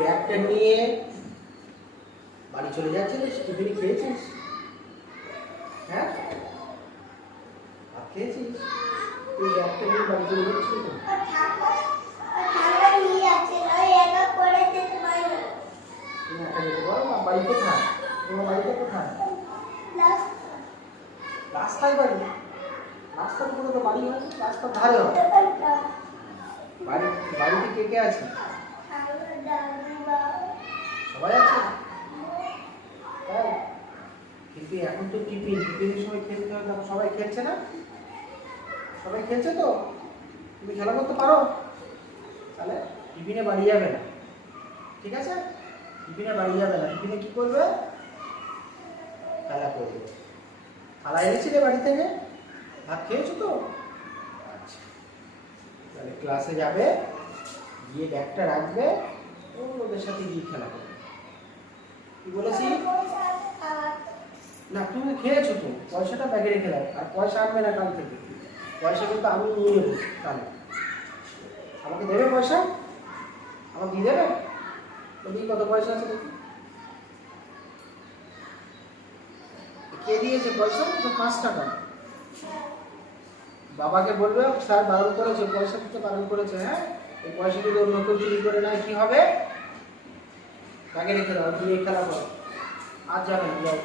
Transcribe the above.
ব্যাগটা নিয়ে বাড়ি চলে যাচ্ছিস? টিফিন খেয়েছিস? হ্যাঁ, ভাত খেয়েছিস? তুই ব্যাগটা নিয়ে বাড়ি চলে যাচ্ছিস তো? তুমি একা যেতে পারো না? বাড়ি কোথায়? তোমার বাড়িটা কোথায়? রাস্তায় বাড়ি? রাস্তার উপরে তো বাড়ি হয়, রাস্তার ধারে হয়। বাড়িতে কে কে আছে? সবাই আছে? তাই? কিন্তু এখন তো টিফিনের সময় খেলতে হয়, তখন সবাই খেলছে না? সবাই খেলছে তো? তুমি খেলা করতে পারো? তাহলে টিফিনে বাড়ি যাবে না, ঠিক আছে? টিফিনে বাড়ি যাবে না। টিফিনে কি করবে? খেলা করবে। থালা এনেছিলে বাড়ি থেকে? ভাত খেয়েছো তো? আচ্ছা, তাহলে ক্লাসে যাবে, গিয়ে ব্যাগটা রাখবে, ওদের সাথে গিয়ে খেলা করবে। কি বলেছি? না, তুমি খেয়েছো তো, পয়সাটা ব্যাগে রেখে দাও। আর পয়সা আনবে না কাল থেকে। পয়সা কিন্তু আমি নিয়ে নেবো তাহলে। আমাকে দেবে পয়সা? আমাকে দিয়ে দেবে? দেখি কত পয়সা আছে দেখি। কে দিয়েছে পয়সা? 5 টাকা। বাবাকে বলবে স্যার বারণ করেছে, পয়সা দিতে বারণ করেছে। হ্যাঁ, এই পয়সা যদি অন্য কেউ চুরি করে নেয় কি হবে? ব্যাগে রেখে দাও, তুমি খেলা করো। আর যাবে না, যাও।